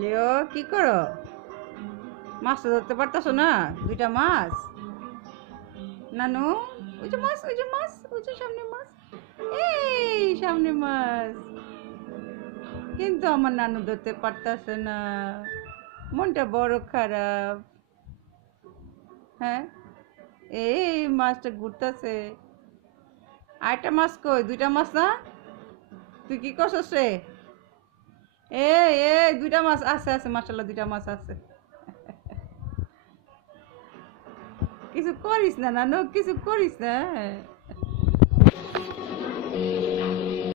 লিও কি করো? মাছ তো ধরতে পারতেছো না? দুইটা মাছ। নানু, ওই যে মাছ, ওই যে মাছ, ওই যে সামনে মাছ। এই সামনে মাছ। কিন্তু আমার নানু ধরতে পারতেছে না। মনটা বড় খারাপ। হ্যাঁ, এই মাছটা ঘুরতেছে। আরেকটা মাছ কই? দুইটা মাছ না? তুই কি করছস রে? এই দুইটা মাছ আছে, আছে, মাশাআল্লাহ দুইটা মাছ আছে। কিছু করিস না নানু, কিছু করিস না।